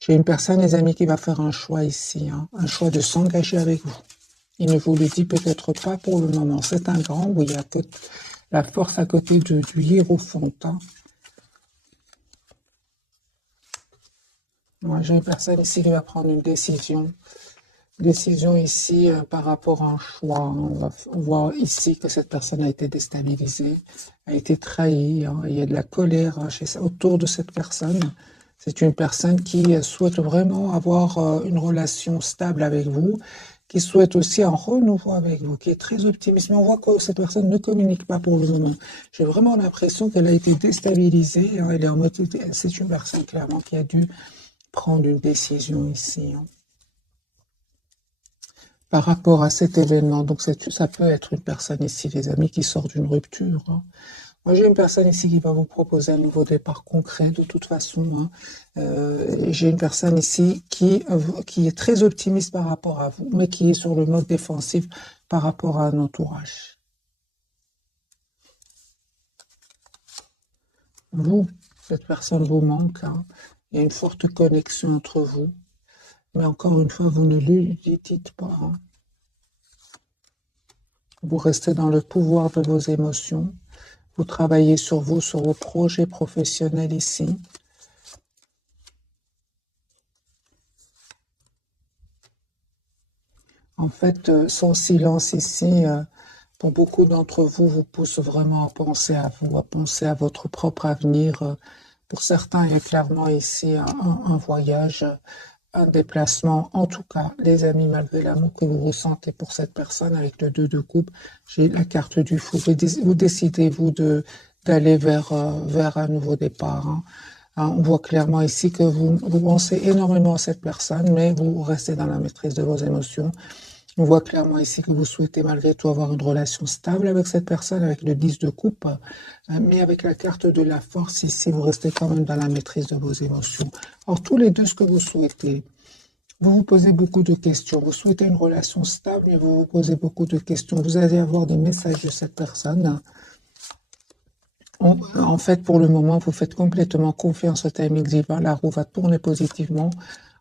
J'ai une personne, les amis, qui va faire un choix ici, hein, un choix de s'engager avec vous. Il ne vous le dit peut-être pas pour le moment. C'est un grand, oui, la force à côté du hiérophant. Hein. Moi, j'ai une personne ici qui va prendre une décision. Décision ici par rapport à un choix. On voit ici que cette personne a été déstabilisée, a été trahie. Hein. Il y a de la colère autour de cette personne. C'est une personne qui souhaite vraiment avoir une relation stable avec vous, qui souhaite aussi un renouveau avec vous, qui est très optimiste. Mais on voit que cette personne ne communique pas pour le moment. J'ai vraiment l'impression qu'elle a été déstabilisée. Hein. Elle est en mode, c'est une personne clairement qui a dû prendre une décision ici. Hein. Par rapport à cet événement. Donc, ça peut être une personne ici, les amis, qui sort d'une rupture. Hein. Moi, j'ai une personne ici qui va vous proposer un nouveau départ concret, de toute façon. Hein. J'ai une personne ici qui est très optimiste par rapport à vous, mais qui est sur le mode défensif par rapport à un entourage. Vous, cette personne vous manque. Hein. Il y a une forte connexion entre vous. Mais encore une fois, vous ne lui dites pas. Hein. Vous restez dans le pouvoir de vos émotions. Vous travaillez sur vous, sur vos projets professionnels ici. En fait, son silence ici, pour beaucoup d'entre vous, vous pousse vraiment à penser à vous, à penser à votre propre avenir. Pour certains, il y a clairement ici un voyage, un déplacement. En tout cas, les amis, malgré l'amour que vous ressentez pour cette personne avec le 2 de coupe, j'ai la carte du fou. Vous décidez, vous, d'aller vers un nouveau départ. Hein. Hein, on voit clairement ici que vous pensez énormément à cette personne, mais vous restez dans la maîtrise de vos émotions. On voit clairement ici que vous souhaitez malgré tout avoir une relation stable avec cette personne, avec le 10 de coupe, mais avec la carte de la force ici, vous restez quand même dans la maîtrise de vos émotions. Alors, tous les deux, ce que vous souhaitez, vous vous posez beaucoup de questions. Vous souhaitez une relation stable, mais vous vous posez beaucoup de questions. Vous allez avoir des messages de cette personne. En fait, pour le moment, vous faites complètement confiance au timing divin. La roue va tourner positivement.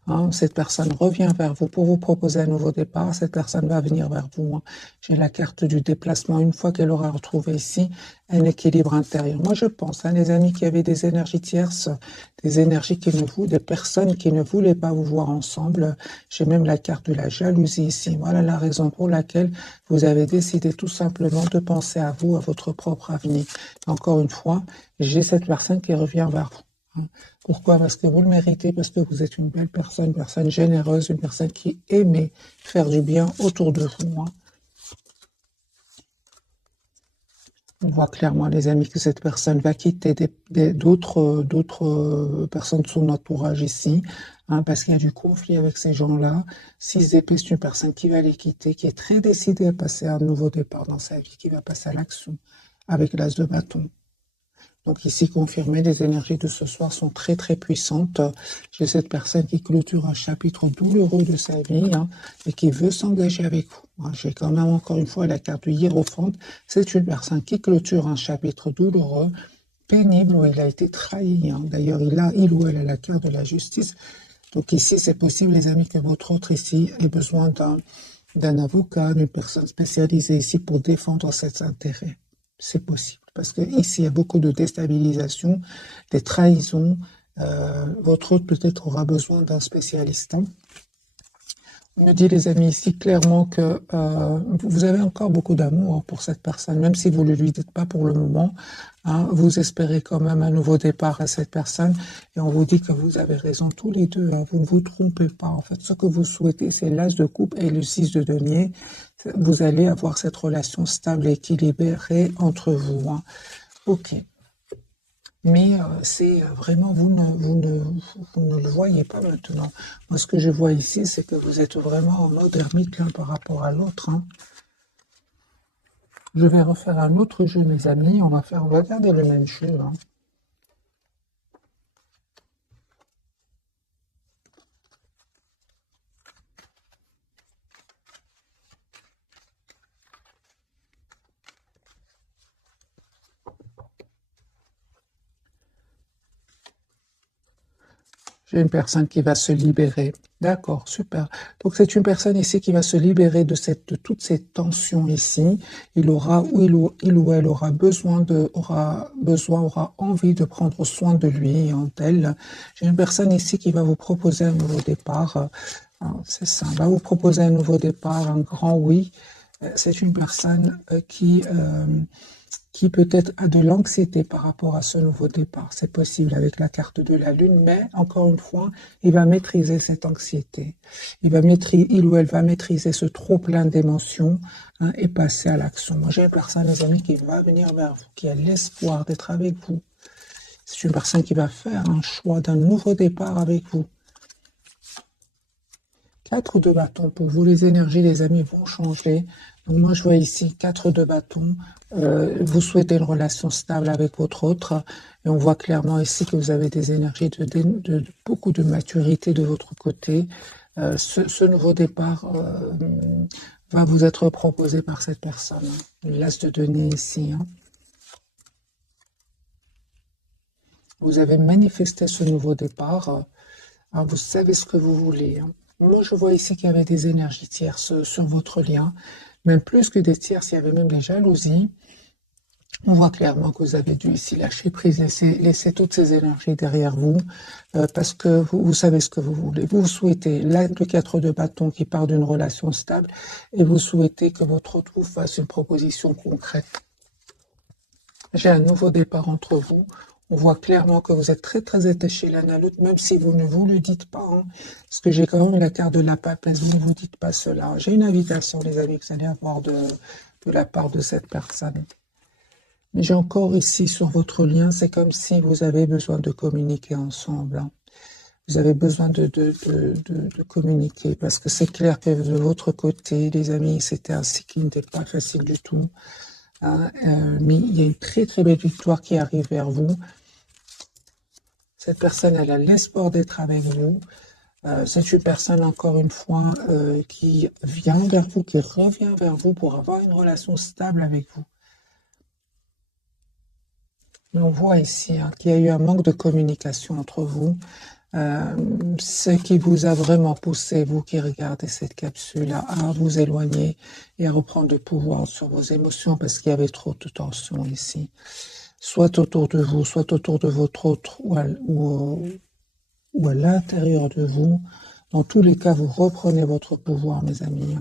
Hein, cette personne revient vers vous pour vous proposer un nouveau départ. Cette personne va venir vers vous. Hein. J'ai la carte du déplacement. Une fois qu'elle aura retrouvé ici un équilibre intérieur. Moi, je pense, hein, les amis qui avaient des énergies tierces, des énergies des personnes qui ne voulaient pas vous voir ensemble. J'ai même la carte de la jalousie ici. Voilà la raison pour laquelle vous avez décidé tout simplement de penser à vous, à votre propre avenir. Encore une fois, j'ai cette personne qui revient vers vous. Hein. Pourquoi? Parce que vous le méritez, parce que vous êtes une belle personne, une personne généreuse, une personne qui aimait faire du bien autour de vous. Hein. On voit clairement, les amis, que cette personne va quitter d'autres personnes de son entourage ici, hein, parce qu'il y a du conflit avec ces gens-là. 6 d'épée, c'est une personne qui va les quitter, qui est très décidée à passer à un nouveau départ dans sa vie, qui va passer à l'action avec l'as de bâton. Donc ici, confirmé, les énergies de ce soir sont très très puissantes. J'ai cette personne qui clôture un chapitre douloureux de sa vie hein, et qui veut s'engager avec vous. J'ai quand même encore une fois la carte du hiérophant. C'est une personne qui clôture un chapitre douloureux, pénible, où il a été trahi. Hein. D'ailleurs, il ou elle a la carte de la justice. Donc ici, c'est possible, les amis, que votre autre ici ait besoin d'un avocat, d'une personne spécialisée ici pour défendre ses intérêts. C'est possible. Parce que ici, il y a beaucoup de déstabilisation, des trahisons. Votre autre peut-être aura besoin d'un spécialiste. Hein. On me dit, les amis, ici, clairement que vous avez encore beaucoup d'amour pour cette personne, même si vous ne lui dites pas pour le moment. Hein, vous espérez quand même un nouveau départ à cette personne. Et on vous dit que vous avez raison tous les deux. Hein, vous ne vous trompez pas. En fait, ce que vous souhaitez, c'est l'as de coupe et le 6 de denier. Vous allez avoir cette relation stable et équilibrée entre vous. Hein. Ok. Mais c'est vraiment, vous ne le voyez pas maintenant. Moi, ce que je vois ici, c'est que vous êtes vraiment en mode ermite l'un par rapport à l'autre. Hein. Je vais refaire un autre jeu, mes amis. On va garder le même jeu. Hein. J'ai une personne qui va se libérer. D'accord, super. Donc c'est une personne ici qui va se libérer de toutes ces tensions ici. Il ou elle aura envie de prendre soin de lui et d'elle. J'ai une personne ici qui va vous proposer un nouveau départ. C'est ça, va vous proposer un nouveau départ, un grand oui. C'est une personne qui peut-être a de l'anxiété par rapport à ce nouveau départ. C'est possible avec la carte de la Lune, mais encore une fois, il va maîtriser cette anxiété. Il ou elle va maîtriser ce trop plein d'émotions et passer à l'action. Moi, j'ai une personne, les amis, qui va venir vers vous, qui a l'espoir d'être avec vous. C'est une personne qui va faire un choix d'un nouveau départ avec vous. 4 de bâton pour vous, les énergies, les amis, vont changer. Donc moi, je vois ici 4 de bâton. Vous souhaitez une relation stable avec votre autre. Et on voit clairement ici que vous avez des énergies de beaucoup de maturité de votre côté. Ce nouveau départ va vous être proposé par cette personne. L'as de denier ici. Vous avez manifesté ce nouveau départ. Vous savez ce que vous voulez. Moi, je vois ici qu'il y avait des énergies tierces sur votre lien. Même plus que des tierces, il y avait même des jalousies. On voit clairement que vous avez dû ici lâcher prise, laisser toutes ces énergies derrière vous, parce que vous savez ce que vous voulez. Vous souhaitez le 4 de bâton qui part d'une relation stable, et vous souhaitez que votre autre vous fasse une proposition concrète. J'ai un nouveau départ entre vous. On voit clairement que vous êtes très très attachés l'un à l'autre, même si vous ne vous le dites pas. Parce que j'ai quand même la carte de la papesse, vous ne vous dites pas cela. J'ai une invitation, les amis, que vous allez avoir de la part de cette personne. Mais j'ai encore ici sur votre lien, c'est comme si vous avez besoin de communiquer ensemble. Vous avez besoin de communiquer, parce que c'est clair que de votre côté, les amis, c'était un cycle qui n'était pas facile du tout. Mais il y a une très très belle victoire qui arrive vers vous. Cette personne, elle a l'espoir d'être avec vous. C'est une personne, encore une fois, qui vient vers vous, qui revient vers vous pour avoir une relation stable avec vous. Mais on voit ici qu'il y a eu un manque de communication entre vous. Ce qui vous a vraiment poussé, vous qui regardez cette capsule, à vous éloigner et à reprendre le pouvoir sur vos émotions parce qu'il y avait trop de tension ici. Soit autour de vous, soit autour de votre autre ou à l'intérieur de vous. Dans tous les cas, vous reprenez votre pouvoir, mes amis.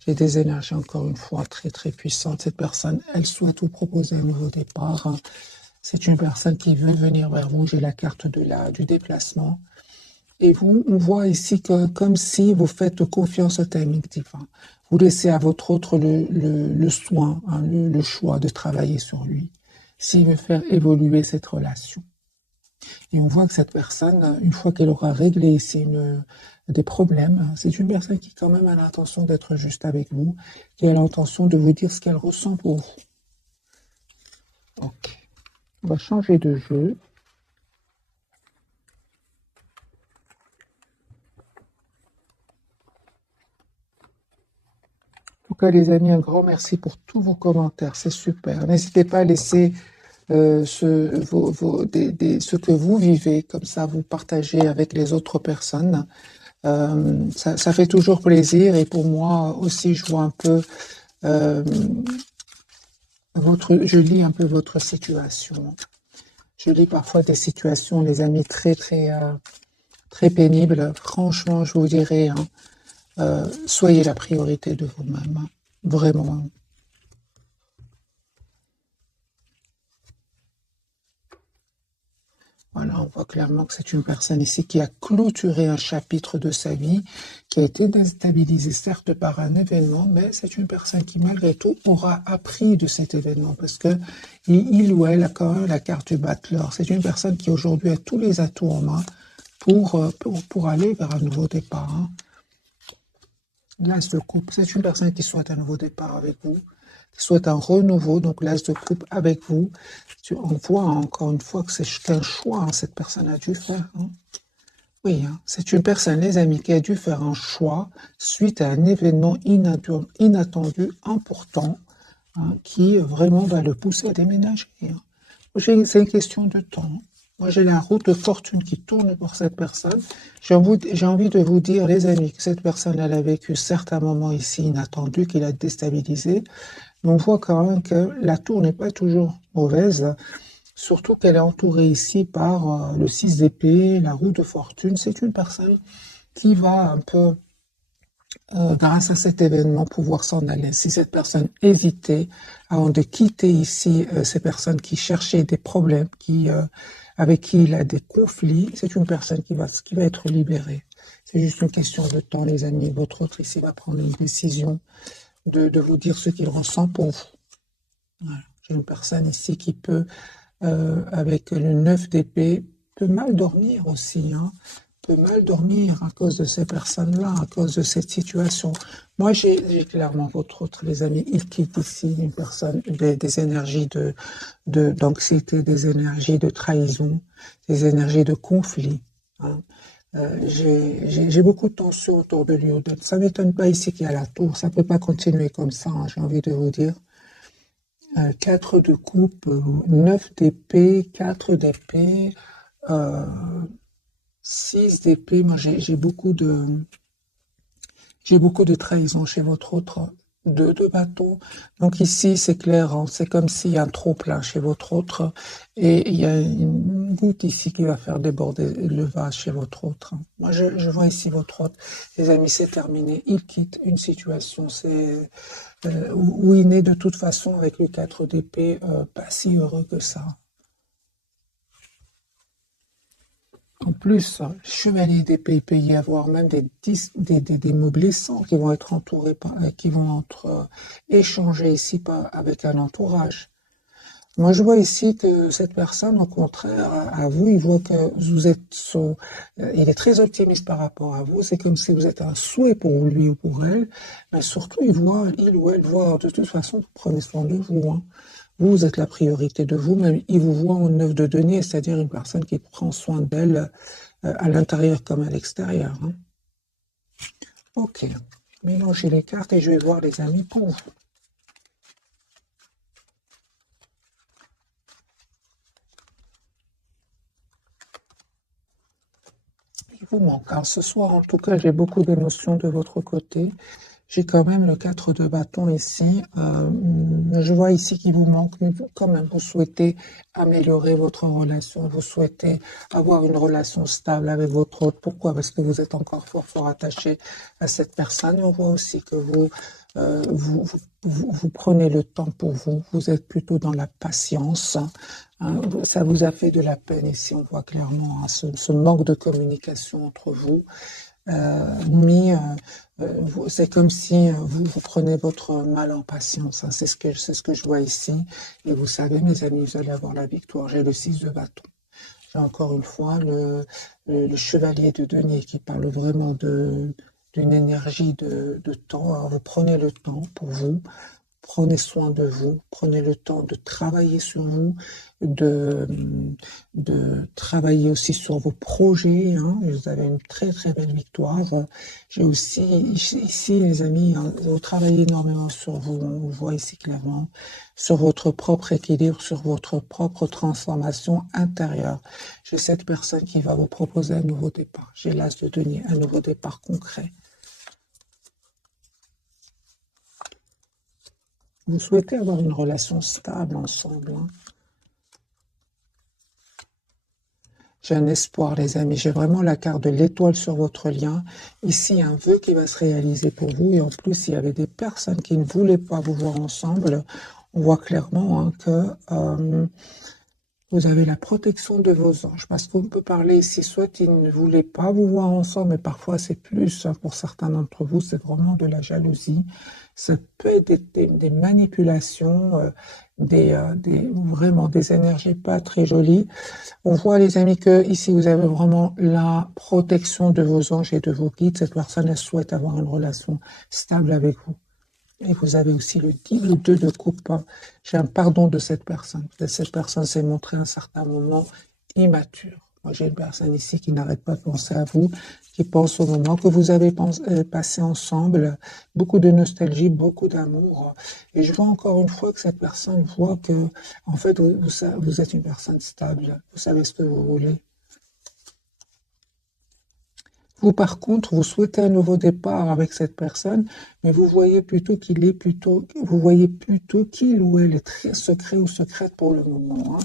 J'ai des énergies, encore une fois, très très puissantes. Cette personne, elle souhaite vous proposer un nouveau départ. C'est une personne qui veut venir vers vous. J'ai la carte du déplacement. Et vous, on voit ici que comme si vous faites confiance au timing divin. Vous laissez à votre autre le soin, le choix de travailler sur lui, s'il veut faire évoluer cette relation. Et on voit que cette personne, une fois qu'elle aura réglé ici des problèmes, c'est une personne qui quand même a l'intention d'être juste avec vous, qui a l'intention de vous dire ce qu'elle ressent pour vous. Ok. On va changer de jeu. En tout cas, les amis, un grand merci pour tous vos commentaires. C'est super. N'hésitez pas à laisser ce que vous vivez, comme ça vous partagez avec les autres personnes. Ça fait toujours plaisir et pour moi aussi, je vois un peu je lis un peu votre situation. Je lis parfois des situations, les amis, très pénibles. Franchement, je vous dirais, soyez la priorité de vous-même, vraiment. Voilà, on voit clairement que c'est une personne ici qui a clôturé un chapitre de sa vie, qui a été déstabilisée certes par un événement, mais c'est une personne qui malgré tout aura appris de cet événement parce que il ou elle a quand même la carte du battleur. C'est une personne qui aujourd'hui a tous les atouts en main pour aller vers un nouveau départ. L'as de coupe, c'est une personne qui souhaite un nouveau départ avec vous, qui souhaite un renouveau, donc l'as de coupe avec vous. On voit encore une fois que c'est un choix, cette personne a dû faire. Oui, c'est une personne, les amis, qui a dû faire un choix suite à un événement inattendu, important, qui vraiment va le pousser à déménager. C'est une question de temps. Moi, j'ai la roue de fortune qui tourne pour cette personne. J'ai envie de vous dire, les amis, que cette personne, elle a vécu certains moments ici inattendus, qui l'a déstabilisé. Mais on voit quand même que la tour n'est pas toujours mauvaise, surtout qu'elle est entourée ici par le 6 d'épée, la roue de fortune. C'est une personne qui va un peu, grâce à cet événement, pouvoir s'en aller. Si cette personne hésitait avant de quitter ici, ces personnes qui cherchaient des problèmes, avec qui il a des conflits, c'est une personne qui va être libérée. C'est juste une question de temps, les amis. Votre autre ici va prendre une décision de vous dire ce qu'il ressent pour vous. Voilà. J'ai une personne ici qui peut, avec le 9 d'épée, peut mal dormir aussi, hein, peut mal dormir à cause de ces personnes-là, à cause de cette situation. Moi, j'ai clairement votre autre, les amis. Il quitte ici une personne, des énergies d'anxiété, des énergies de trahison, des énergies de conflit, hein. J'ai beaucoup de tension autour de lui. Ça ne m'étonne pas ici qu'il y a la tour. Ça ne peut pas continuer comme ça, hein, j'ai envie de vous dire. 4 de coupe, 9 d'épée, 4 d'épée, 6 d'épée. Moi, j'ai beaucoup de trahison chez votre autre. 2 de bâton. Donc ici, c'est clair, hein, c'est comme s'il y a un trop-plein chez votre autre. Et il y a une goutte ici qui va faire déborder le vase chez votre autre. Moi, je vois ici votre autre. Les amis, c'est terminé. Il quitte une situation. Où il n'est de toute façon avec le 4 d'épée pas si heureux que ça. En plus, chevalier d'épée, il peut y avoir même des mots blessants qui vont être entourés qui vont être échangés ici avec un entourage. Moi, je vois ici que cette personne, au contraire, à vous, il voit que vous êtes il est très optimiste par rapport à vous. C'est comme si vous êtes un souhait pour lui ou pour elle. Mais surtout, il ou elle voit, de toute façon, vous prenez soin de vous, hein. Vous êtes la priorité de vous-même. Il vous voit en 9 de denier, c'est-à-dire une personne qui prend soin d'elle à l'intérieur comme à l'extérieur, hein. Ok. Mélangez les cartes et je vais voir les amis pour vous. Il vous manque. Alors ce soir, en tout cas, j'ai beaucoup d'émotions de votre côté. J'ai quand même le 4 de bâton ici. Je vois ici qu'il vous manque, mais quand même, vous souhaitez améliorer votre relation. Vous souhaitez avoir une relation stable avec votre autre. Pourquoi? Parce que vous êtes encore fort, fort attaché à cette personne. Et on voit aussi que vous prenez le temps pour vous. Vous êtes plutôt dans la patience, hein. Ça vous a fait de la peine ici. On voit clairement, hein, ce manque de communication entre vous. Mais c'est comme si vous prenez votre mal en patience, hein. C'est ce que je vois ici. Et vous savez, mes amis, vous allez avoir la victoire. J'ai le 6 de bâton. J'ai encore une fois le chevalier de denier qui parle vraiment d'une énergie de temps. Alors, vous prenez le temps pour vous. Prenez soin de vous, prenez le temps de travailler sur vous, de, de travailler aussi sur vos projets, hein. Vous avez une très très belle victoire. J'ai aussi ici, les amis, hein, vous travaillez énormément sur vous, on voit ici clairement, sur votre propre équilibre, sur votre propre transformation intérieure. J'ai cette personne qui va vous proposer un nouveau départ. J'ai l'as de denier, un nouveau départ concret. Vous souhaitez avoir une relation stable ensemble, hein. J'ai un espoir, les amis. J'ai vraiment la carte de l'étoile sur votre lien. Ici, un vœu qui va se réaliser pour vous. Et en plus, il y avait des personnes qui ne voulaient pas vous voir ensemble. On voit clairement, hein, que vous avez la protection de vos anges. Parce qu'on peut parler ici, soit ils ne voulaient pas vous voir ensemble, mais parfois c'est plus, hein, pour certains d'entre vous, c'est vraiment de la jalousie. Ça peut être des manipulations, vraiment des énergies pas très jolies. On voit, les amis, que ici vous avez vraiment la protection de vos anges et de vos guides. Cette personne, elle souhaite avoir une relation stable avec vous. Et vous avez aussi le 2 de coupe. J'ai un pardon de cette personne. Cette personne s'est montrée à un certain moment immature. Moi, j'ai une personne ici qui n'arrête pas de penser à vous, qui pense au moment que vous avez passé ensemble, beaucoup de nostalgie, beaucoup d'amour. Et je vois encore une fois que cette personne voit que, en fait, vous êtes une personne stable, vous savez ce que vous voulez. Vous, par contre, vous souhaitez un nouveau départ avec cette personne, mais vous voyez plutôt vous voyez plutôt qu'il ou elle est très secret ou secrète pour le moment, hein.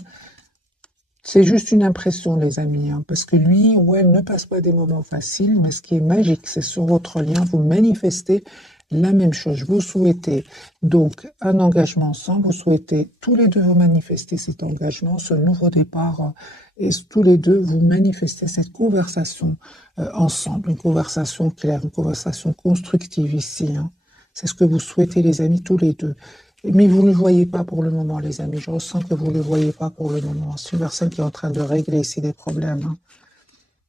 C'est juste une impression, les amis, hein, parce que lui ou elle ne passe pas des moments faciles, mais ce qui est magique, c'est sur votre lien, vous manifestez la même chose. Vous souhaitez donc un engagement ensemble, vous souhaitez tous les deux vous manifester cet engagement, ce nouveau départ, et tous les deux vous manifestez cette conversation ensemble, une conversation claire, une conversation constructive ici, hein. C'est ce que vous souhaitez, les amis, tous les deux. Mais vous ne le voyez pas pour le moment, les amis. Je ressens que vous ne le voyez pas pour le moment. C'est une personne qui est en train de régler ici des problèmes, hein.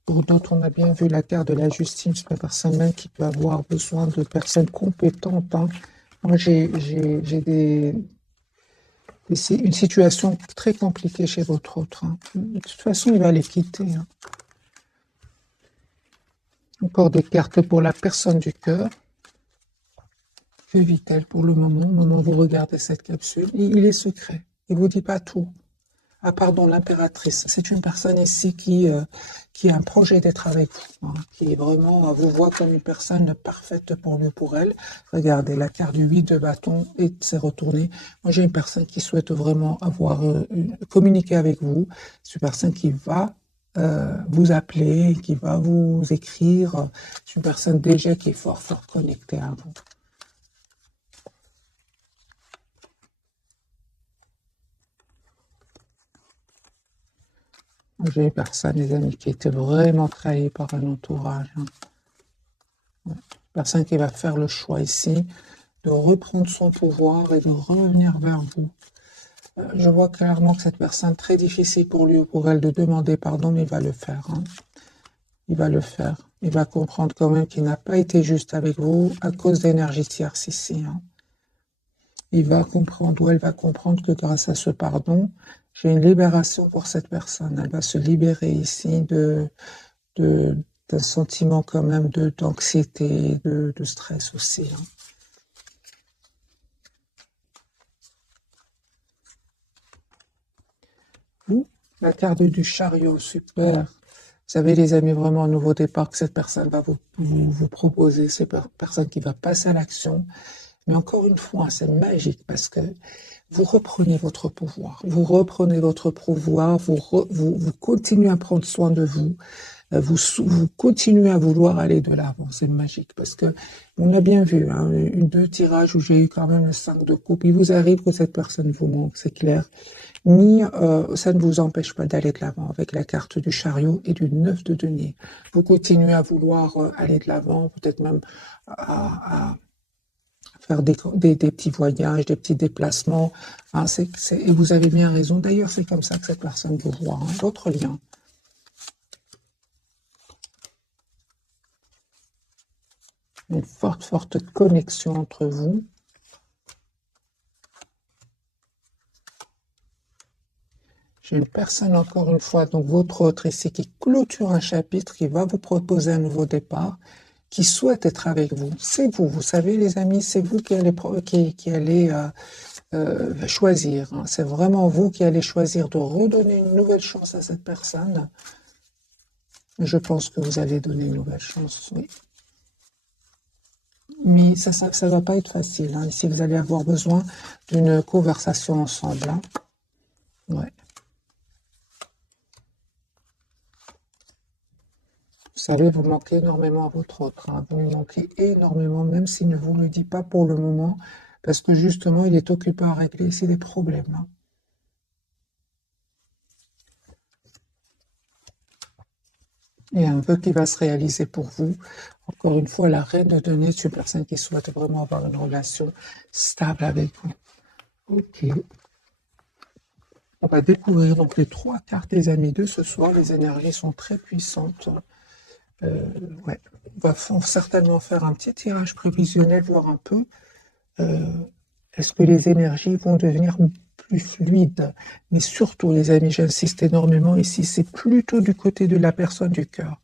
Pour d'autres, on a bien vu la carte de la justice. C'est une personne même qui peut avoir besoin de personnes compétentes, hein. Moi, j'ai une situation très compliquée chez votre autre, hein. De toute façon, il va les quitter, hein. Encore des cartes pour la personne du cœur. Que vit-elle pour le moment, au moment où vous regardez cette capsule? Il est secret. Il ne vous dit pas tout. Ah pardon, l'impératrice. C'est une personne ici qui a un projet d'être avec vous, hein, qui est vraiment vous voit comme une personne parfaite pour lui ou pour elle. Regardez, la carte du 8 de bâton et s'est retournée. Moi, j'ai une personne qui souhaite vraiment avoir communiqué avec vous. C'est une personne qui va vous appeler, qui va vous écrire. C'est une personne déjà qui est fort, fort connectée à vous. J'ai une personne, les amis, qui était vraiment trahie par un entourage, hein. Une personne qui va faire le choix ici de reprendre son pouvoir et de revenir vers vous. Je vois clairement que cette personne, très difficile pour lui ou pour elle de demander pardon, mais il va le faire, hein. Il va le faire. Il va comprendre quand même qu'il n'a pas été juste avec vous à cause d'énergie tierce ici, hein. Il va comprendre ou elle va comprendre que grâce à ce pardon, j'ai une libération pour cette personne. Elle va se libérer ici d'un sentiment quand même d'anxiété, de stress aussi, hein. La carte du chariot, super. Vous savez, les amis, vraiment un nouveau départ que cette personne va vous proposer. C'est une personne qui va passer à l'action. Mais encore une fois, c'est magique parce que vous reprenez votre pouvoir. Vous reprenez votre pouvoir, vous continuez à prendre soin de vous. Vous continuez à vouloir aller de l'avant. C'est magique parce que on a bien vu, hein, deux tirages où j'ai eu quand même le 5 de coupe. Il vous arrive que cette personne vous manque, c'est clair. Ni ça ne vous empêche pas d'aller de l'avant avec la carte du chariot et du 9 de denier. Vous continuez à vouloir aller de l'avant, peut-être même à faire des petits voyages, des petits déplacements, hein, et vous avez bien raison. D'ailleurs, c'est comme ça que cette personne vous voit, hein, votre lien. Une forte, forte connexion entre vous. J'ai une personne, encore une fois, donc votre autre ici, qui clôture un chapitre, qui va vous proposer un nouveau départ, qui souhaite être avec vous. C'est vous, vous savez, les amis, c'est vous qui allez choisir, hein. C'est vraiment vous qui allez choisir de redonner une nouvelle chance à cette personne. Je pense que vous allez donner une nouvelle chance, oui. Mais ça va pas être facile, hein. Ici, vous allez avoir besoin d'une conversation ensemble, hein. Ouais. Vous savez, vous manquez énormément à votre autre, hein. Vous lui manquez énormément, même s'il ne vous le dit pas pour le moment, parce que justement, il est occupé à régler ici des problèmes, hein. Il y a un vœu qui va se réaliser pour vous. Encore une fois, la reine de denier, c'est une personne qui souhaite vraiment avoir une relation stable avec vous. Ok. On va découvrir donc les 3 cartes des amis de ce soir. Les énergies sont très puissantes. Ouais. On va certainement faire un petit tirage prévisionnel, voir un peu est-ce que les énergies vont devenir plus fluide. Mais surtout, les amis, j'insiste énormément ici, c'est plutôt du côté de la personne du cœur.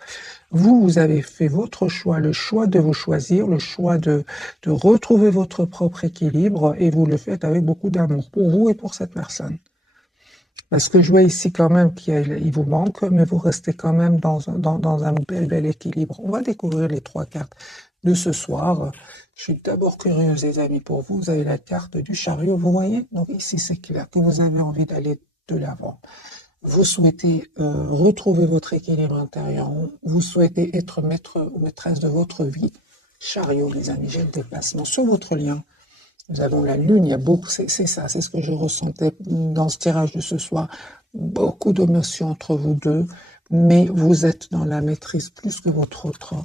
Vous avez fait votre choix, le choix de vous choisir, le choix de retrouver votre propre équilibre, et vous le faites avec beaucoup d'amour pour vous et pour cette personne. Parce que je vois ici quand même qu'il vous manque, mais vous restez quand même dans un bel équilibre. On va découvrir les 3 cartes de ce soir. Je suis d'abord curieuse, les amis, pour vous. Vous avez la carte du chariot, vous voyez? Donc ici, c'est clair que vous avez envie d'aller de l'avant. Vous souhaitez retrouver votre équilibre intérieur. Vous souhaitez être maître ou maîtresse de votre vie. Chariot, les amis, j'ai le déplacement sur votre lien. Nous avons la lune, il y a beaucoup, c'est ça, c'est ce que je ressentais dans ce tirage de ce soir. Beaucoup d'émotions entre vous deux, mais vous êtes dans la maîtrise plus que votre autre.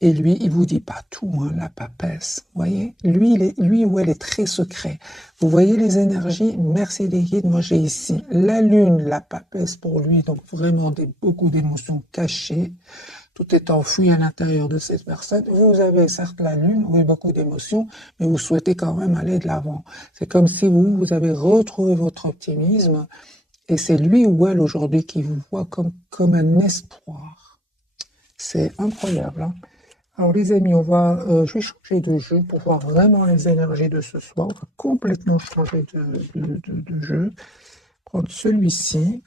Et lui, il vous dit pas tout, hein, la papesse. Vous voyez, lui ou elle est très secret. Vous voyez les énergies. Merci les guides. Moi, j'ai ici la lune, la papesse pour lui, donc vraiment beaucoup d'émotions cachées. Tout est enfoui à l'intérieur de cette personne. Vous avez certes la lune, oui, beaucoup d'émotions, mais vous souhaitez quand même aller de l'avant. C'est comme si vous avez retrouvé votre optimisme, et c'est lui ou elle aujourd'hui qui vous voit comme un espoir. C'est incroyable, hein. Alors les amis, je vais changer de jeu pour voir vraiment les énergies de ce soir. On va complètement changer de jeu. Prendre celui-ci.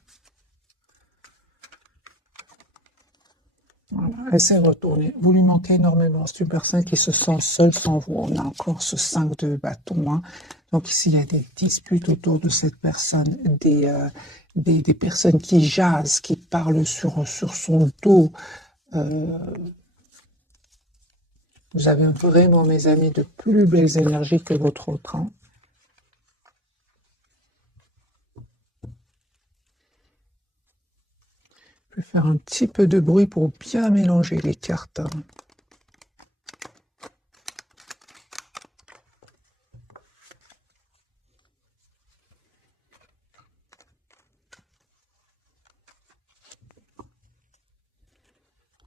Voilà, elle s'est retournée. Vous lui manquez énormément. C'est une personne qui se sent seule sans vous. On a encore ce 5 de bâton, hein. Donc ici, il y a des disputes autour de cette personne, des personnes qui jasent, qui parlent sur son dos. Vous avez vraiment, mes amis, de plus belles énergies que votre autre, hein. Je vais faire un petit peu de bruit pour bien mélanger les cartes.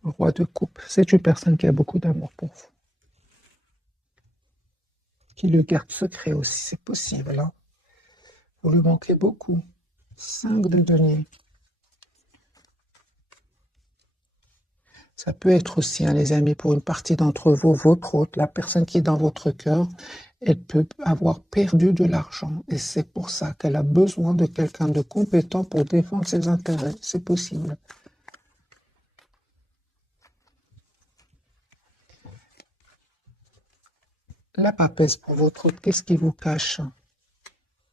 Roi de coupe, c'est une personne qui a beaucoup d'amour pour vous. Qui le garde secret aussi, c'est possible, hein. Vous lui manquez beaucoup. 5 de denier. Ça peut être aussi, hein, les amis, pour une partie d'entre vous, votre autre, la personne qui est dans votre cœur, elle peut avoir perdu de l'argent. Et c'est pour ça qu'elle a besoin de quelqu'un de compétent pour défendre ses intérêts. C'est possible. La papesse pour votre autre, qu'est-ce qu'il vous cache?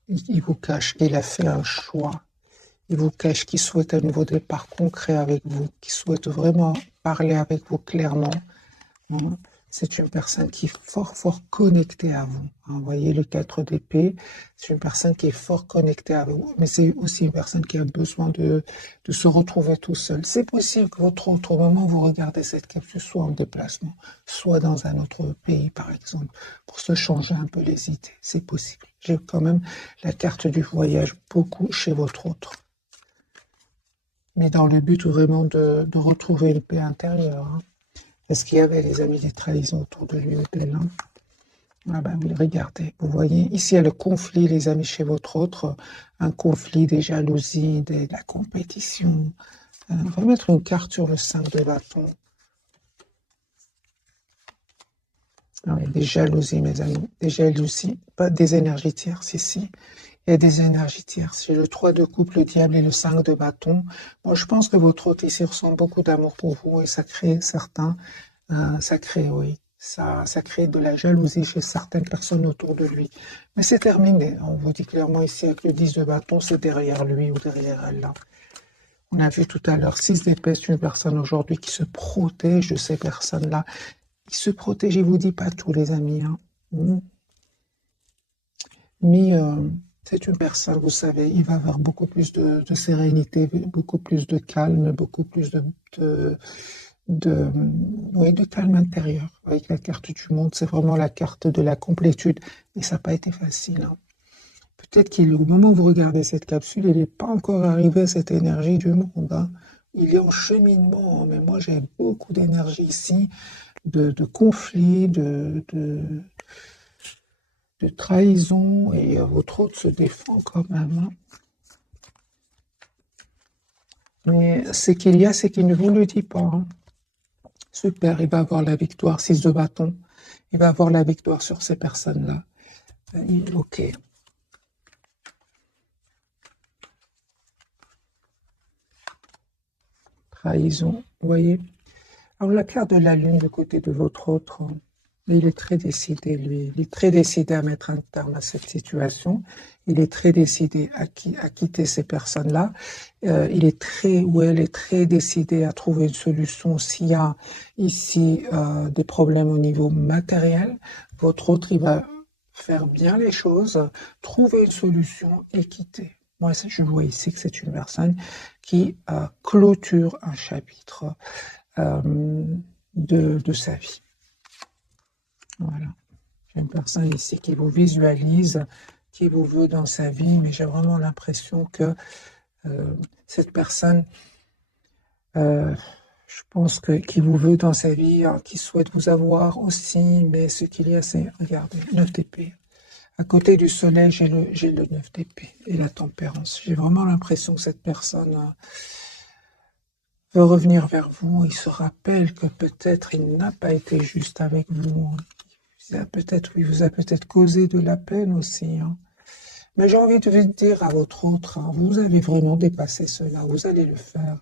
Il vous cache qu'il a fait un choix. Il vous cache qu'il souhaite un nouveau départ concret avec vous, qu'il souhaite vraiment parler avec vous clairement. C'est une personne qui est fort connectée à vous. Vous voyez le 4 d'épée, c'est une personne qui est fort connectée à vous, mais c'est aussi une personne qui a besoin de se retrouver tout seul. C'est possible que votre autre, au moment où vous regardez cette capsule, soit en déplacement, soit dans un autre pays, par exemple, pour se changer un peu les idées. C'est possible. J'ai quand même la carte du voyage beaucoup chez votre autre. Mais dans le but vraiment de retrouver une paix intérieure, hein. Est-ce qu'il y avait, les amis, des trahisons autour de lui ou d'elle, hein? Ah ben oui, regardez, vous voyez, ici il y a le conflit, les amis, chez votre autre, un conflit, des jalousies, de la compétition. On va mettre une carte sur le 5 de bâton. Alors, il y a des jalousies, mes amis, des jalousies, pas des énergies tierces ici. Il y a des énergies tierces. J'ai le 3 de coupe, le diable et le 5 de bâton. Moi, je pense que votre hôte ici ressent beaucoup d'amour pour vous et ça crée ça crée de la jalousie chez certaines personnes autour de lui. Mais c'est terminé. On vous dit clairement ici avec le 10 de bâton, c'est derrière lui ou derrière elle, là. On a vu tout à l'heure 6 d'épée, c'est une personne aujourd'hui qui se protège de ces personnes-là. Qui se protège, je vous dis pas tout, les amis, hein. Mais c'est une personne, vous savez, il va avoir beaucoup plus de sérénité, beaucoup plus de calme, beaucoup plus de calme intérieur. Avec la carte du monde, c'est vraiment la carte de la complétude. Et ça n'a pas été facile, hein. Peut-être qu'au moment où vous regardez cette capsule, il n'est pas encore arrivé à cette énergie du monde, hein. Il est en cheminement, mais moi j'ai beaucoup d'énergie ici, de conflits, de trahison et votre autre se défend quand même, hein. Mais ce qu'il y a, c'est qu'il ne vous le dit pas, hein. Super, il va avoir la victoire, 6 de bâton. Il va avoir la victoire sur ces personnes-là. Ok. Trahison, vous voyez. Alors la carte de la lune du côté de votre autre, il est très décidé, lui. Il est très décidé à mettre un terme à cette situation. Il est très décidé à quitter ces personnes-là. Il est très, ou elle est très décidée à trouver une solution s'il y a ici des problèmes au niveau matériel. Votre autre, il va faire bien les choses, trouver une solution et quitter. Moi, je vois ici que c'est une personne qui clôture un chapitre de sa vie. Voilà. J'ai une personne ici qui vous visualise, qui vous veut dans sa vie, mais j'ai vraiment l'impression que cette personne, je pense qui vous veut dans sa vie, qui souhaite vous avoir aussi, mais ce qu'il y a, c'est, regardez, 9 d'épée. À côté du soleil, j'ai le 9 d'épée et la tempérance. J'ai vraiment l'impression que cette personne veut revenir vers vous. Il se rappelle que peut-être il n'a pas été juste avec vous. Il vous a peut-être causé de la peine aussi, hein. Mais j'ai envie de vous dire à votre autre, hein, vous avez vraiment dépassé cela, vous allez le faire.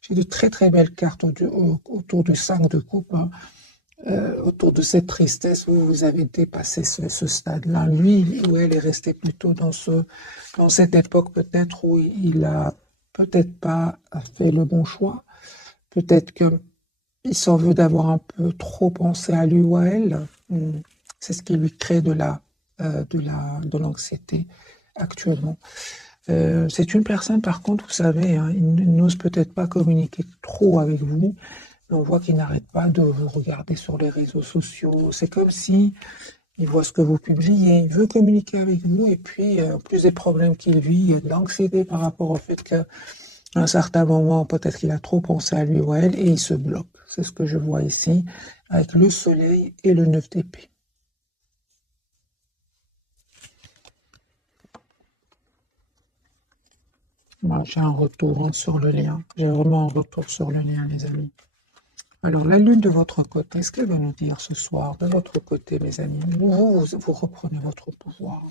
J'ai de très très belles cartes autour du 5 de coupe, hein. Autour de cette tristesse, vous avez dépassé ce stade-là. Lui ou elle est resté plutôt dans cette époque peut-être où il a peut-être pas fait le bon choix. Peut-être qu'il s'en veut d'avoir un peu trop pensé à lui ou à elle. C'est ce qui lui crée de l'anxiété actuellement. C'est une personne, par contre, vous savez, hein, il n'ose peut-être pas communiquer trop avec vous, mais on voit qu'il n'arrête pas de vous regarder sur les réseaux sociaux. C'est comme si il voit ce que vous publiez, il veut communiquer avec vous, et puis, en plus des problèmes qu'il vit, il y a de l'anxiété par rapport au fait qu'à un certain moment, peut-être qu'il a trop pensé à lui ou à elle, et il se bloque. C'est ce que je vois ici, avec le soleil et le 9 d'épée. Moi, j'ai un retour, hein, sur le lien. J'ai vraiment un retour sur le lien, les amis. Alors, la lune de votre côté, ce qu'elle va nous dire ce soir, de votre côté, mes amis, vous reprenez votre pouvoir.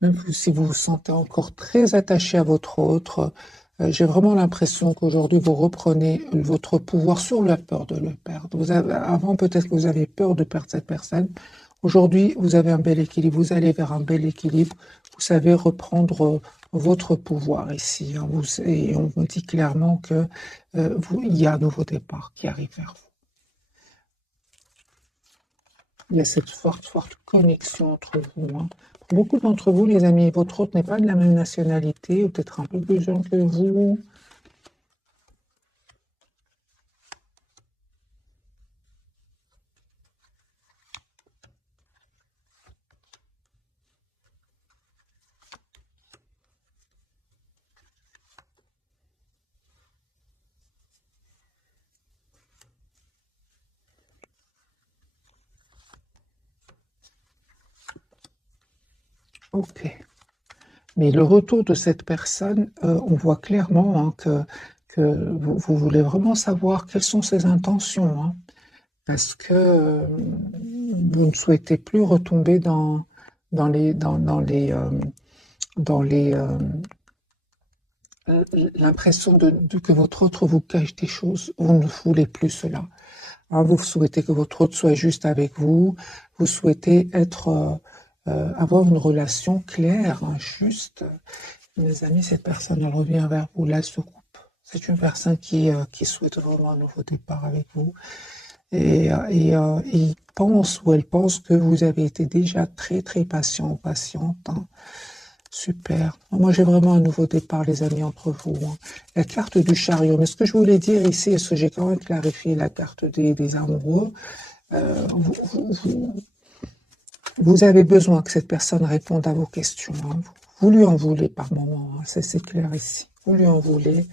Même si vous vous sentez encore très attaché à votre autre, j'ai vraiment l'impression qu'aujourd'hui, vous reprenez votre pouvoir sur la peur de le perdre. Avant, peut-être que vous avez peur de perdre cette personne. Aujourd'hui, vous avez un bel équilibre. Vous allez vers un bel équilibre. Vous savez reprendre votre pouvoir ici, hein. Et on vous dit clairement que il y a un nouveau départ qui arrive vers vous. Il y a cette forte connexion entre vous, hein. Pour beaucoup d'entre vous, les amis, votre autre n'est pas de la même nationalité, ou peut-être un peu plus jeune que vous. Ok. Mais le retour de cette personne, on voit clairement, hein, que vous voulez vraiment savoir quelles sont ses intentions, hein, parce que vous ne souhaitez plus retomber dans l'impression que votre autre vous cache des choses. Vous ne voulez plus cela, hein. Vous souhaitez que votre autre soit juste avec vous. Vous souhaitez avoir une relation claire, hein, juste. Mes amis, cette personne, elle revient vers vous, là, elle se coupe. C'est une personne qui souhaite vraiment un nouveau départ avec vous. Et il pense ou elle pense que vous avez été déjà très, très patient ou patiente, hein. Super. Moi, j'ai vraiment un nouveau départ, les amis, entre vous, hein. La carte du chariot. Mais ce que je voulais dire ici, est-ce que j'ai quand même clarifié la carte des amoureux, vous avez besoin que cette personne réponde à vos questions, hein. Vous lui en voulez par moment, hein. C'est clair ici. Vous lui en voulez,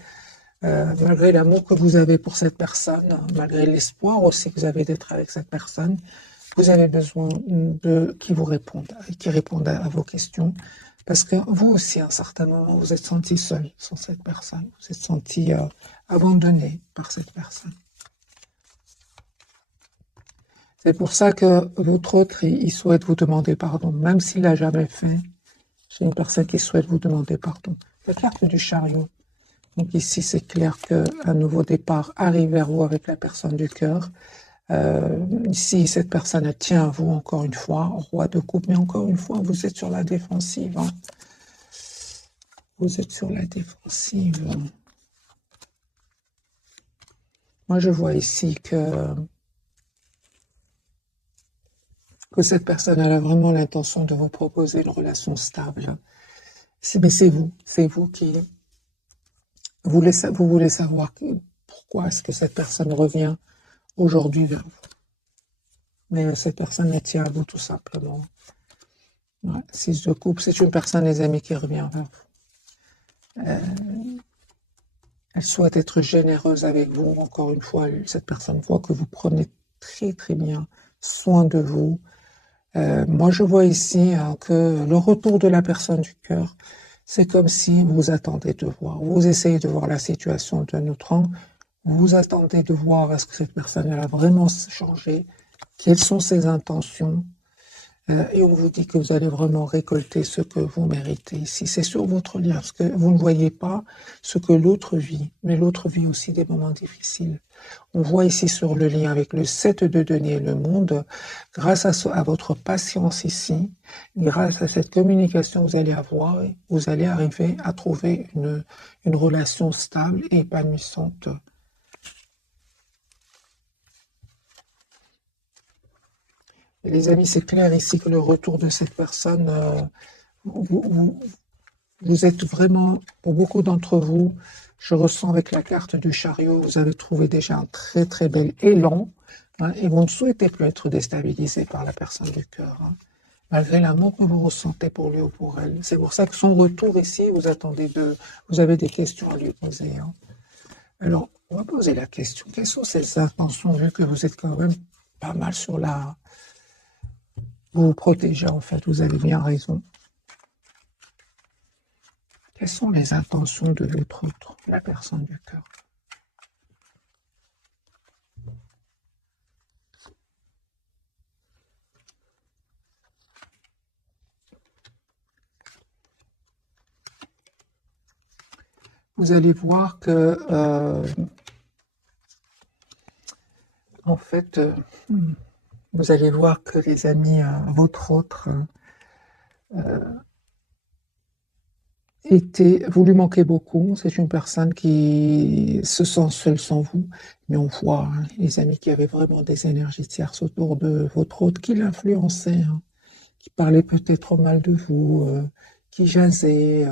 malgré l'amour que vous avez pour cette personne, hein, malgré l'espoir aussi que vous avez d'être avec cette personne. Vous avez besoin de qui vous répondent, qui répondent à vos questions. Parce que vous aussi, à un certain moment, vous êtes senti seul sans cette personne. Vous êtes senti abandonné par cette personne. C'est pour ça que votre autre, il souhaite vous demander pardon, même s'il l'a jamais fait. C'est une personne qui souhaite vous demander pardon. La carte du chariot. Donc ici, c'est clair qu'un nouveau départ arrive vers vous avec la personne du cœur. Ici, cette personne, elle tient à vous encore une fois, roi de coupe, mais encore une fois, vous êtes sur la défensive. Hein. Vous êtes sur la défensive. Moi, je vois ici que cette personne elle a vraiment l'intention de vous proposer une relation stable. Mais c'est vous qui vous voulez savoir pourquoi est-ce que cette personne revient aujourd'hui vers vous. Mais cette personne elle tient à vous tout simplement. Ouais, 6 de coupe, c'est une personne, les amis, qui revient vers vous. Elle souhaite être généreuse avec vous. Encore une fois, cette personne voit que vous prenez très très bien soin de vous. Moi, je vois ici que le retour de la personne du cœur, c'est comme si vous attendez de voir. Vous essayez de voir la situation d'un autre angle. Vous attendez de voir est-ce que cette personne elle a vraiment changé, quelles sont ses intentions. Et on vous dit que vous allez vraiment récolter ce que vous méritez ici. C'est sur votre lien, parce que vous ne voyez pas ce que l'autre vit, mais l'autre vit aussi des moments difficiles. On voit ici sur le lien avec le 7 de denier et le monde, grâce à votre patience ici, grâce à cette communication que vous allez avoir, vous allez arriver à trouver une relation stable et épanouissante. Et les amis, c'est clair ici que le retour de cette personne, vous êtes vraiment, pour beaucoup d'entre vous, je ressens avec la carte du chariot, vous avez trouvé déjà un très très bel élan, hein, et vous ne souhaitez plus être déstabilisé par la personne du cœur, hein, malgré l'amour que vous ressentez pour lui ou pour elle. C'est pour ça que son retour ici, vous avez des questions à lui poser. Hein. Alors, on va poser la question, quelles sont ces intentions, vu que vous êtes quand même pas mal sur la... Vous vous protégez en fait, vous avez bien raison. Quelles sont les intentions de votre autre, la personne du cœur? Vous allez voir que, en fait, vous allez voir que les amis, votre autre, vous lui manquez beaucoup. C'est une personne qui se sent seule sans vous. Mais on voit, hein, les amis, qu'il y avait vraiment des énergies tierces autour de votre autre qui l'influençaient, hein, qui parlaient peut-être mal de vous, qui jasaient.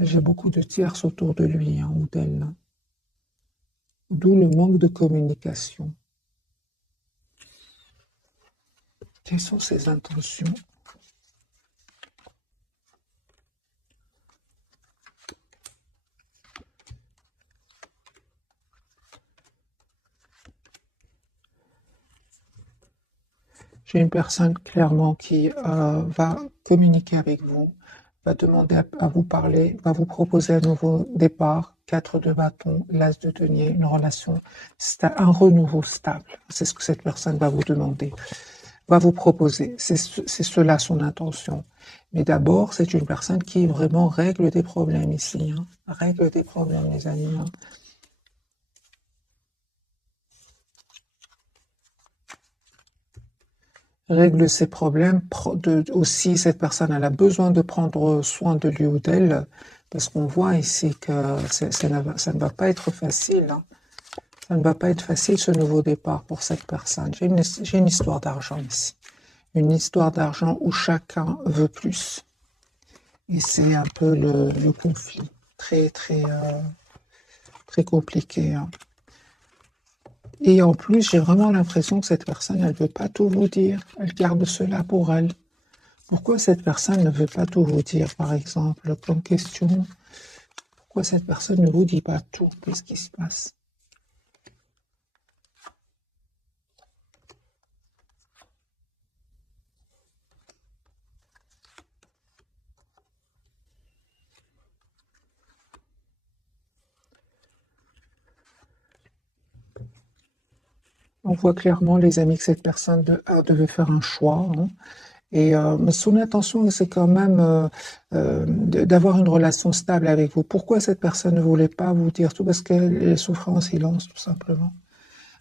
J'ai beaucoup de tierces autour de lui, hein, ou d'elle. Hein. D'où le manque de communication. Quelles sont ses intentions? J'ai une personne clairement qui va communiquer avec vous, va demander à vous parler, va vous proposer un nouveau départ, 4 de bâton, l'as de denier, une relation, un renouveau stable. C'est ce que cette personne va vous demander, va vous proposer. C'est cela son intention. Mais d'abord, c'est une personne qui vraiment règle des problèmes ici. Hein. Règle des problèmes, les amis. Hein. Règle ses problèmes. Aussi, cette personne elle a besoin de prendre soin de lui ou d'elle, parce qu'on voit ici que ça ne va pas être facile. Hein. Ça ne va pas être facile ce nouveau départ pour cette personne. J'ai une histoire d'argent ici. Une histoire d'argent où chacun veut plus. Et c'est un peu le conflit. Très, très, très compliqué. Hein. Et en plus, j'ai vraiment l'impression que cette personne, elle ne veut pas tout vous dire. Elle garde cela pour elle. Pourquoi cette personne ne veut pas tout vous dire, par exemple, comme question? Pourquoi cette personne ne vous dit pas tout? Qu'est-ce qui se passe? On voit clairement, les amis, que cette personne devait faire un choix, hein. Et son intention, c'est quand même d'avoir une relation stable avec vous. Pourquoi cette personne ne voulait pas vous dire tout? Parce qu'elle souffrait en silence, tout simplement.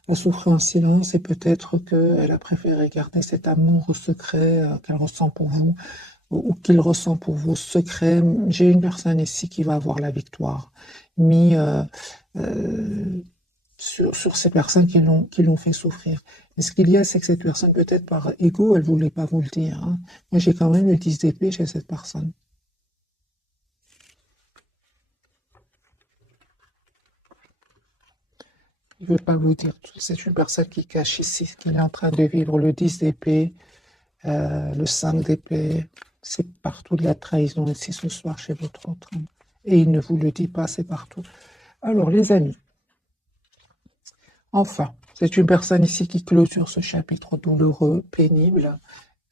Elle souffrait en silence et peut-être qu'elle a préféré garder cet amour secret qu'elle ressent pour vous ou qu'il ressent pour vous secret. J'ai une personne ici qui va avoir la victoire, mis sur ces personnes qui l'ont fait souffrir. Et ce qu'il y a, c'est que cette personne, peut-être par ego, elle voulait pas vous le dire, hein. Moi, j'ai quand même le 10 d'épée chez cette personne. Il veut pas vous dire tout. C'est une personne qui cache ici ce qu'il est en train de vivre. Le 10 d'épée, le 5 d'épée, c'est partout de la trahison ici ce soir chez votre autre. Et il ne vous le dit pas, c'est partout. Alors, les amis, enfin, c'est une personne ici qui clôture ce chapitre douloureux, pénible,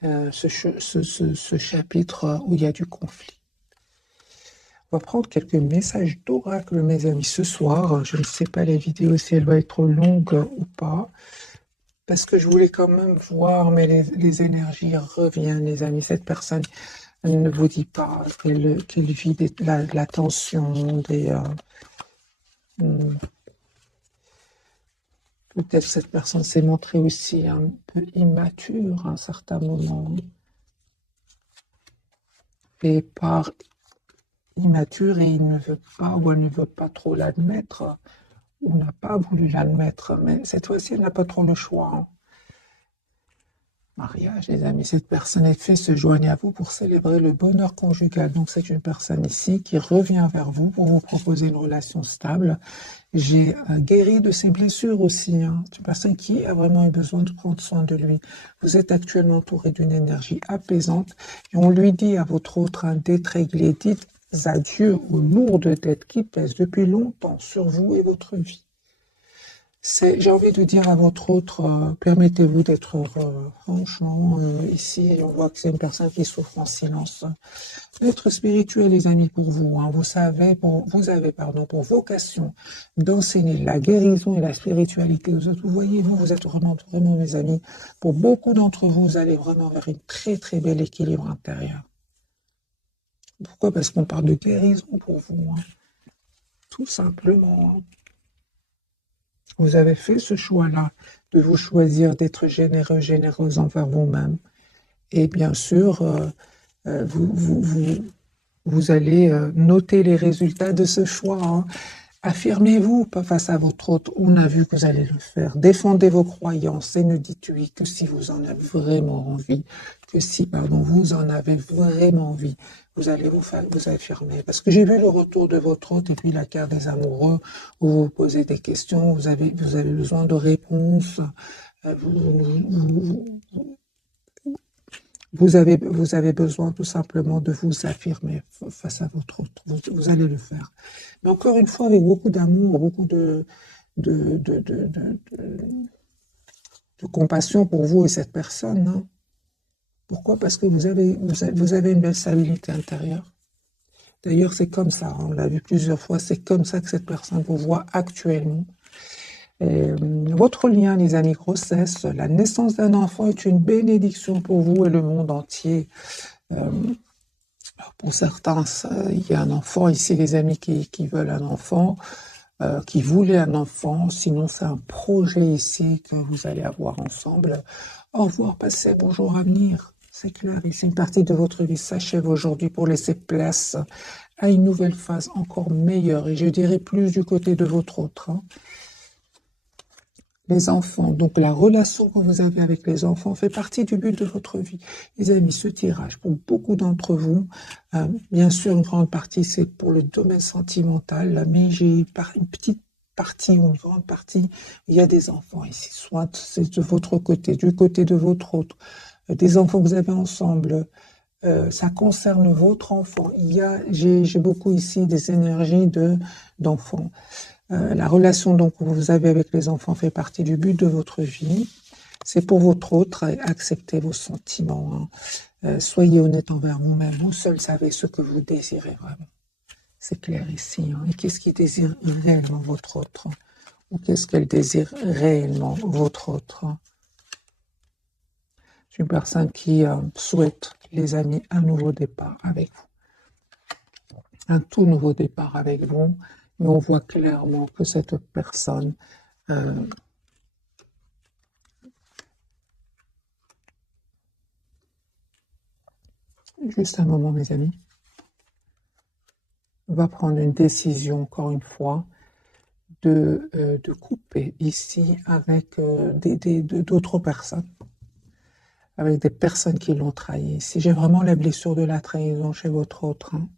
ce chapitre où il y a du conflit. On va prendre quelques messages d'oracle, mes amis, ce soir. Je ne sais pas la vidéo si elle va être longue ou pas, parce que je voulais quand même voir, mais les énergies reviennent, les amis. Cette personne, elle ne vous dit pas qu'elle vit la tension, peut-être cette personne s'est montrée aussi un peu immature à un certain moment. Et par immature, et il ne veut pas ou elle ne veut pas trop l'admettre, ou n'a pas voulu l'admettre, mais cette fois-ci, elle n'a pas trop le choix, hein. Mariage, les amis, cette personne est fait se joigne à vous pour célébrer le bonheur conjugal. Donc c'est une personne ici qui revient vers vous pour vous proposer une relation stable. J'ai guéri de ses blessures aussi, hein. C'est une personne qui a vraiment eu besoin de prendre soin de lui. Vous êtes actuellement entouré d'une énergie apaisante et on lui dit à votre autre d'être réglé. Dites adieu aux lourdes dettes qui pèsent depuis longtemps sur vous et votre vie. J'ai envie de dire à votre autre, permettez-vous d'être heureux. Franchement, ici, on voit que c'est une personne qui souffre en silence. Être spirituel, les amis, pour vous, hein, vous avez, pour vocation d'enseigner la guérison et la spiritualité aux autres. Vous voyez, vous êtes vraiment, vraiment, mes amis. Pour beaucoup d'entre vous, vous allez vraiment vers une très, très bel équilibre intérieur. Pourquoi? Parce qu'on parle de guérison pour vous, hein. Tout simplement, hein. Vous avez fait ce choix-là de vous choisir d'être généreux, généreuse envers vous-même. Et bien sûr, vous allez noter les résultats de ce choix, hein. Affirmez-vous pas face à votre autre. On a vu que vous allez le faire. Défendez vos croyances et ne dites oui que si vous en avez vraiment envie. Que si, pardon, vous en avez vraiment envie. Vous allez vous affirmer. Parce que j'ai vu le retour de votre hôte et puis la carte des amoureux où vous posez des questions, vous avez besoin de réponses. Vous avez besoin tout simplement de vous affirmer face à votre autre. Vous allez le faire. Mais encore une fois, avec beaucoup d'amour, beaucoup de compassion pour vous et cette personne, hein. Pourquoi? Parce que vous avez une belle stabilité intérieure. D'ailleurs, c'est comme ça, on l'a vu plusieurs fois, c'est comme ça que cette personne vous voit actuellement. Votre lien, les amis, grossesse, la naissance d'un enfant est une bénédiction pour vous et le monde entier. Pour certains, il y a un enfant ici, les amis, qui veulent un enfant, qui voulaient un enfant. Sinon, c'est un projet ici que vous allez avoir ensemble. Au revoir, passez, bonjour à venir. C'est clair, ici, une partie de votre vie s'achève aujourd'hui pour laisser place à une nouvelle phase encore meilleure. Et je dirais plus du côté de votre autre, hein. Les enfants, donc la relation que vous avez avec les enfants fait partie du but de votre vie. Les amis, ce tirage, pour beaucoup d'entre vous, bien sûr, une grande partie, c'est pour le domaine sentimental, mais j'ai une petite partie ou une grande partie, il y a des enfants ici, soit c'est de votre côté, du côté de votre autre, des enfants que vous avez ensemble, ça concerne votre enfant. J'ai beaucoup ici des énergies d'enfants. La relation donc que vous avez avec les enfants fait partie du but de votre vie. C'est pour votre autre, acceptez vos sentiments, hein. Soyez honnête envers vous-même. Vous seul savez ce que vous désirez vraiment. C'est clair ici, hein. Et qu'est-ce qui désire réellement votre autre? ou qu'est-ce qu'elle désire réellement, votre autre. C'est une personne qui souhaite, les amis, un nouveau départ avec vous. Un tout nouveau départ avec vous. Mais on voit clairement que cette personne juste un moment, mes amis, va prendre une décision, encore une fois, de couper ici avec d'autres personnes, avec des personnes qui l'ont trahi. Si j'ai vraiment la blessure de la trahison chez votre autre, hein.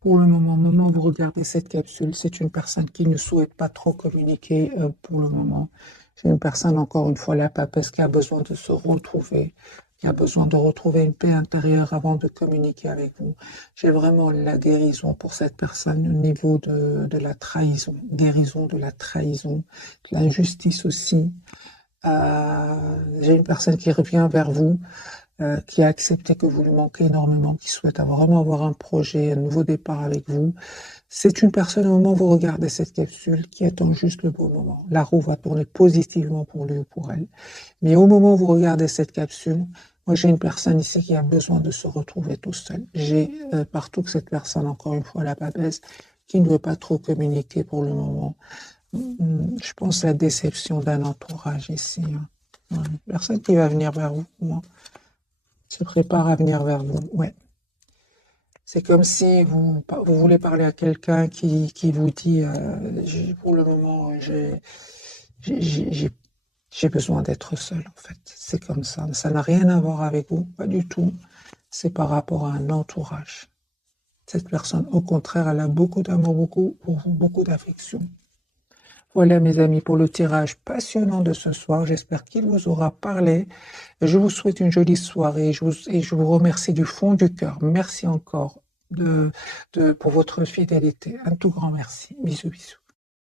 Pour le moment où vous regardez cette capsule, c'est une personne qui ne souhaite pas trop communiquer pour le moment. C'est une personne, encore une fois, la papesse, qui a besoin de se retrouver, qui a besoin de retrouver une paix intérieure avant de communiquer avec vous. J'ai vraiment la guérison pour cette personne au niveau de la trahison, guérison de la trahison, de l'injustice aussi. J'ai une personne qui revient vers vous, qui a accepté que vous lui manquez énormément, qui souhaite vraiment avoir un projet, un nouveau départ avec vous. C'est une personne, au moment où vous regardez cette capsule, qui attend juste le bon moment. La roue va tourner positivement pour lui ou pour elle. Mais au moment où vous regardez cette capsule, moi j'ai une personne ici qui a besoin de se retrouver tout seul. J'ai partout que cette personne, encore une fois, la papesse, qui ne veut pas trop communiquer pour le moment. Je pense à la déception d'un entourage ici. Hein. Personne qui va venir vers vous, moi, se prépare à venir vers vous. Ouais. C'est comme si vous voulez parler à quelqu'un qui vous dit pour le moment, j'ai besoin d'être seul, en fait. C'est comme ça. Ça n'a rien à voir avec vous, pas du tout. C'est par rapport à un entourage. Cette personne, au contraire, elle a beaucoup d'amour, beaucoup d'affection. Voilà, mes amis, pour le tirage passionnant de ce soir. J'espère qu'il vous aura parlé. Je vous souhaite une jolie soirée et je vous remercie du fond du cœur. Merci encore pour votre fidélité. Un tout grand merci. Bisous, bisous.